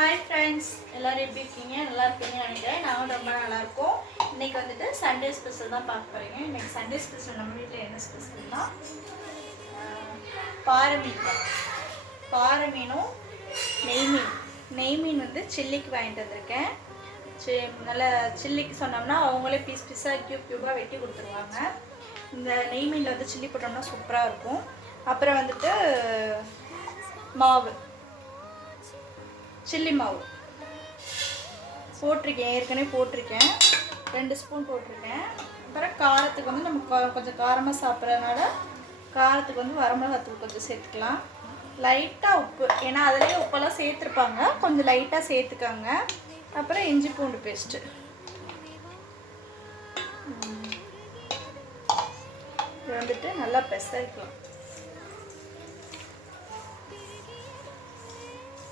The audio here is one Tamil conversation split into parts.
ஃபை ஃப்ரெண்ட்ஸ் எல்லோரும் எப்படி இருக்கீங்க? நல்லா இருக்கீங்கன்னு நினைக்கிறேன். நானும் ரொம்ப நல்லாயிருக்கும் இன்றைக்கி வந்துட்டு சண்டே ஸ்பெஷல் தான் பார்க்க போகிறீங்க இன்னைக்கு சண்டே ஸ்பெஷல் நம்ம வீட்டில் என்ன ஸ்பெஷல்னா பாறை மீன் தான். பாறை மீனும் நெய் மீன். நெய் மீன் வந்து சில்லிக்கு வாங்கிட்டு வந்திருக்கேன். சி நல்லா சில்லிக்கு சொன்னோம்னா அவங்களே பீஸ் பீஸாக க்யூப் க்யூபாக வெட்டி கொடுத்துருவாங்க. இந்த நெய் மீனில் வந்து சில்லி போட்டோம்னா சூப்பராக இருக்கும். அப்புறம் வந்துட்டு மாவு. சில்லி மாவு. போட்டிருக்கேன். ஏற்கனவே போட்டிருக்கேன். ரெண்டு ஸ்பூன் போட்டிருக்கேன். அப்புறம் காரத்துக்கு வந்து நம்ம கொஞ்சம் காரமாக சாப்பிட்றதுனால காரத்துக்கு வந்து வரமிளகாத்தூள் கொஞ்சம் சேர்த்துக்கலாம். லைட்டாக உப்பு. ஏன்னா அதுலேயே உப்பெல்லாம் சேர்த்துருப்பாங்க. கொஞ்சம் லைட்டாக சேர்த்துக்கோங்க. அப்புறம் இஞ்சி பூண்டு பேஸ்ட்டு வந்துட்டு நல்லா பெசரிக்கலாம்.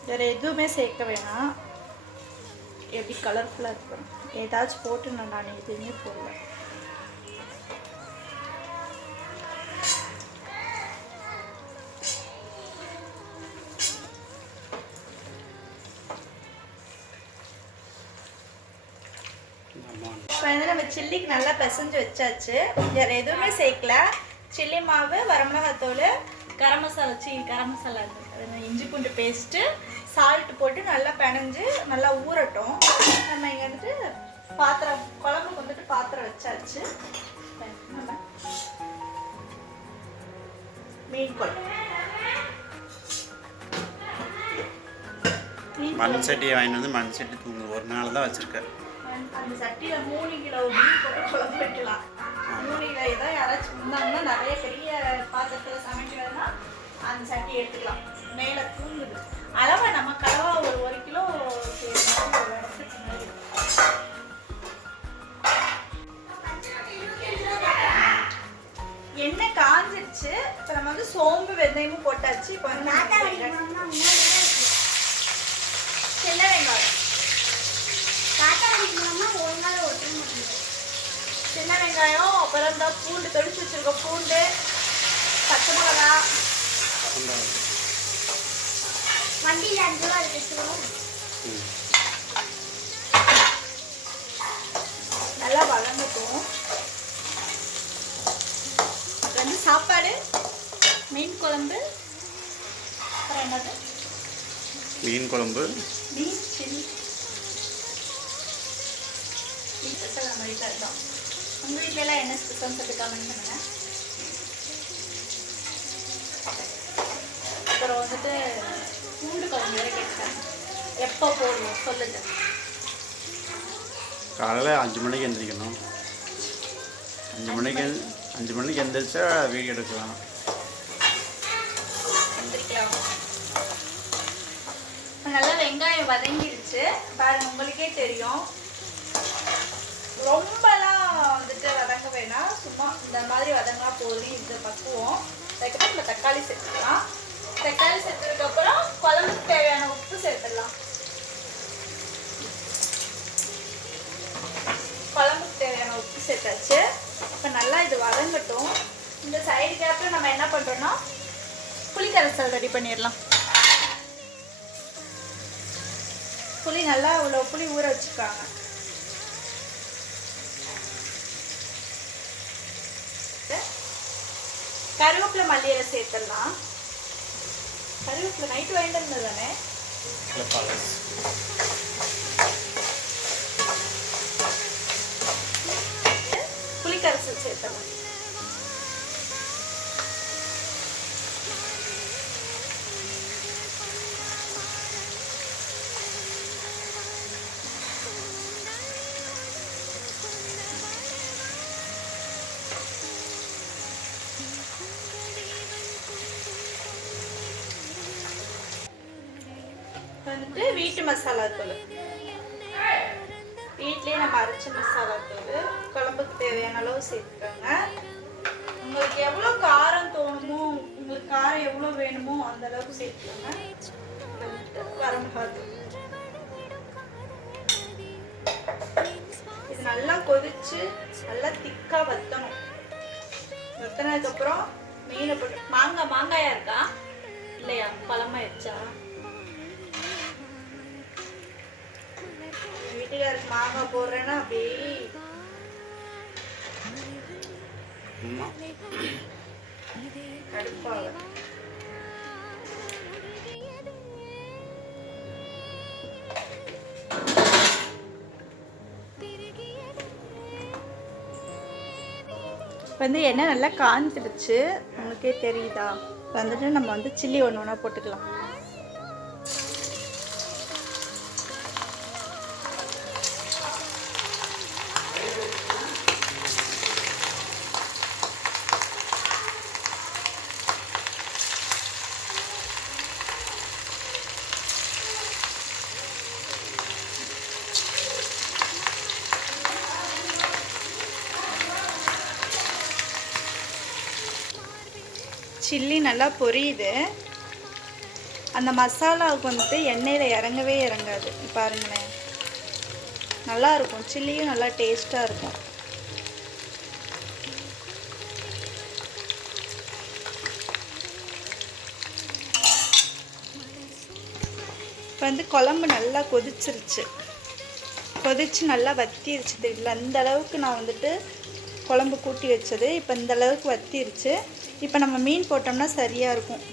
வேறு எதுவுமே சேர்க்க வேணாம். எப்படி கலர்ஃபுல்லாக இருக்கும் ஏதாச்சும் போட்டு நான் நான் எதுவுமே போடல. இப்போ வந்து நம்ம சில்லிக்கு நல்லா பிசைஞ்சு வச்சாச்சு. வேறு எதுவுமே சேர்க்கல. சில்லி மாவு வரமிளகாத்தூள் கரம் மசாலா வச்சு கரம் மசாலா இஞ்சி பூண்டு பேஸ்ட்டு சால்ட் போட்டு நல்லா பிணைஞ்சு நல்லா ஊறட்டும். நம்ம இங்கே வந்துட்டு பாத்திரம் குழம்புக்கு வந்துட்டு பாத்திரம் வச்சாச்சு. நம்ம மீன் குழம்பு. மண் சட்டியை வாங்கிட்டு வந்து மண் சட்டி தூங்கு. ஒரு நாள் தான் வச்சுருக்கேன் அந்த சட்டியில மூணு கிலோ மீன் போட்டு குழம்பு வைக்கலாம். மூணு கிலோ ஏதோ யாராச்சும் இருந்தாங்கன்னா நிறைய பெரிய பாத்திரத்துல சமைக்கிறதுனா அந்த சட்டி எடுத்துக்கலாம். மேல தூங்குது. அளவா நம்ம கலவா ஒரு ஒரு கிலோ. எண்ணெய் காஞ்சிருச்சு. இப்போ நம்ம வந்து சோம்பு வெந்தயமும் போட்டாச்சு. இப்போ வந்து. சின்ன வெங்காயம். சின்ன வெங்காயம் அப்புறம் இந்த பூண்டு தொடிச்சு வச்சிருக்க பூண்டு பச்சை மிளகா. வண்டியில் அஞ்சு ரூபா இருக்கு நல்லா வதங்கட்டும் அப்புறம் வந்து சாப்பாடு மீன் குழம்பு அப்புறம் என்னது? மீன் குழம்பு. மீன் சில்லி. ஸ்பெஷல் நம்ம வீட்டில் இருக்கோம் உங்கள் வீட்டிலலாம் என்ன ஸ்பெஷல் சொல்லிட்டு கமெண்ட் பண்ணுங்க. அப்புறம் வந்துட்டு பூண்டு குழம்பு வேற கேட்டாங்க எப்போ போடுவோம் சொல்லுங்க. காலையில் அஞ்சு மணிக்கு எந்திரிக்கணும். அஞ்சு மணிக்கு அஞ்சு மணிக்கு எந்திரிச்சா வீடியோ எடுக்கலாம். நல்லா வெங்காயம் வதங்கிடுச்சு. பாருங்க உங்களுக்கே தெரியும். ரொம்பலாம் வந்துட்டு வதங்க வேணாம். சும்மா இந்த மாதிரி வதங்கினா போதும். இந்த பக்குவம். அதுக்கப்புறம் நம்ம தக்காளி சேர்த்துக்கலாம் தக்காளி சேர்த்ததுக்கப்புறம் குழம்புக்கு தேவையான உப்பு சேர்த்துடலாம் குழம்புக்கு தேவையான உப்பு சேர்த்தாச்சு இப்போ நல்லா இது வதங்கட்டும் இந்த சைடு கேப்பில் நம்ம என்ன பண்ணுறோம்னா மசாலா ரெடி பண்ணிடலாம். புளி நல்லா இவ்வளோ புளி ஊற வச்சுருக்காங்க. கருவேப்பிலை மல்லியில சேர்த்துடலாம். கருவேப்பிலை நைட்டு வாங்கிட்டு இருந்தது தானே? வந்துட்டு வீட்டு மசாலா தூள். வீட்லேயே நம்ம அரைச்ச மசாலா தூள். குழம்புக்கு தேவையான அளவு சேர்த்துக்கோங்க. உங்களுக்கு எவ்வளோ காரம் தோணுமோ உங்களுக்கு காரம் எவ்வளோ வேணுமோ அந்த அளவுக்கு சேர்த்துக்கோங்க. வந்துட்டு வரமிளகாத்தூள் இது நல்லா கொதிச்சு நல்லா திக்கா வத்தணும். வத்தினதுக்கப்புறம் மீனை போட்டு மாங்காய் மாங்காயா இருக்கா? இல்லையா? பழமாயிடுச்சா வீட்டுக்காருக்கு மாங்காய் போடுறேன்னா. கடுப்பாக. இப்போ வந்து எண்ணெய் நல்லா காஞ்சிடுச்சு. உங்களுக்கே தெரியுதா? வந்துட்டு நம்ம வந்து சில்லி ஒன்று ஒன்றா போட்டுக்கலாம். சில்லி நல்லா பொரியுது. அந்த மசாலாவுக்கு வந்துட்டு எண்ணெயில் இறங்கவே இறங்காது. பாருங்களேன். நல்லா இருக்கும். சில்லியும் நல்லா டேஸ்ட்டாக இருக்கும். இப்போ வந்து குழம்பு நல்லா கொதிச்சிருச்சு. கொதிச்சு நல்லா வத்திருச்சு. தெரியல அந்த அளவுக்கு நான் வந்துட்டு குழம்பு கூட்டி வச்சது. இப்போ இந்த அளவுக்கு வத்திருச்சு. இப்போ நம்ம மீன் போட்டோம்னா சரியாக இருக்கும்.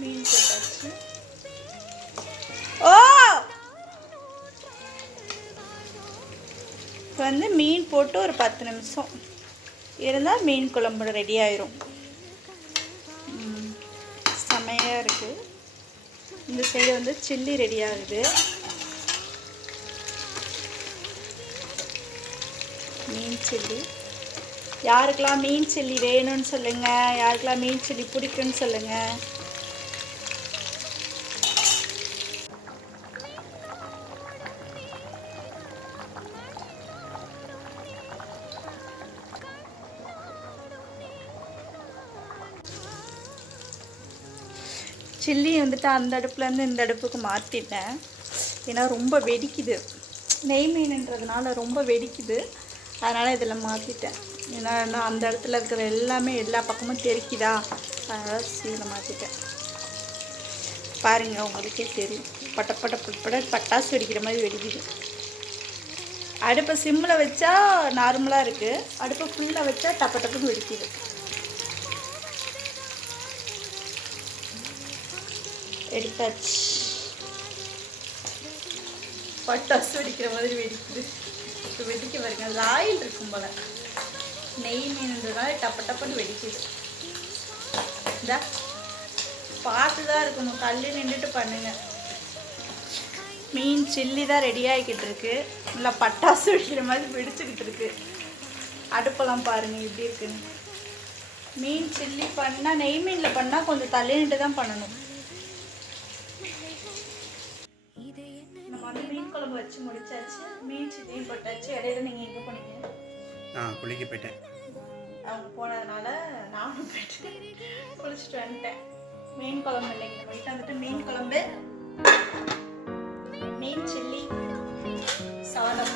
மீன் போட்டாச்சு. ஓ! இப்போ வந்து மீன் போட்டு ஒரு பத்து நிமிஷம். இருந்தால் மீன் குழம்பு ரெடி ஆயிரும். இந்த சைடு வந்து சில்லி ரெடி ஆகுது. மீன் சில்லி யாருக்கெல்லாம் மீன் சில்லி வேணும்னு சொல்லுங்கள் யாருக்கெல்லாம் மீன் சில்லி பிடிக்கும்னு சொல்லுங்கள் சில்லி வந்துட்டு அந்த அடுப்புலேருந்து இந்த அடுப்புக்கு மாற்றிட்டேன் ஏன்னா ரொம்ப வெடிக்குது. நெய் மீனுன்றதுனால ரொம்ப வெடிக்குது. அதனால் இதில் மாற்றிட்டேன் ஏன்னா நான் அந்த இடத்துல இருக்கிற எல்லாமே எல்லா பக்கமும் தெரிக்குதா? அதனால் சீலை மாற்றிட்டேன் பாருங்கள் உங்களுக்கே தெரியும். பட்ட பட்ட பட்ட பட்டாசு வெடிக்கிற மாதிரி வெடிக்குது. அடுப்பை சிம்மில் வச்சா நார்மலாக இருக்குது அடுப்பை ஃபுல்லாக வச்சா டப்ப டப்புன்னு வெடிக்குது. எடுத்தாச்சு பட்டாசு வெடிக்கிற மாதிரி வெடிக்குது. இப்போ வெடிக்க பாருங்க லாயில் ஆயில் இருக்கும் போல. நெய் மீனுன்றதுனால டப்ப டப்புன்னு வெடிக்குது. இந்த பார்த்து தான் இருக்கணும். தள்ளி நின்றுட்டு பண்ணுங்க. மீன் சில்லி தான் ரெடி ஆகிக்கிட்டு இருக்கு. நல்லா பட்டாசு வெடிக்கிற மாதிரி வெடிச்சுக்கிட்டு இருக்கு. அடுப்பெல்லாம் பாருங்க எப்படி இருக்குன்னு. மீன் சில்லி பண்ணால் நெய் மீனில் பண்ணால் கொஞ்சம் தள்ளி நின்று தான் பண்ணணும். குழம்பு வச்சு முடிச்சாச்சு. மீன் சில்லியும் போட்டாச்சு. இடையில நீங்கள் எங்கே போனீங்க? ஆ குளிக்க போயிட்டேன். அவங்க போனதுனால நானும் போயிட்டு குளிச்சுட்டு வந்துட்டேன். மீன் குழம்பு இன்னைக்கு நம்ம வீட்டில் வந்துட்டு மீன் குழம்பு மீன் சில்லி சாதம்.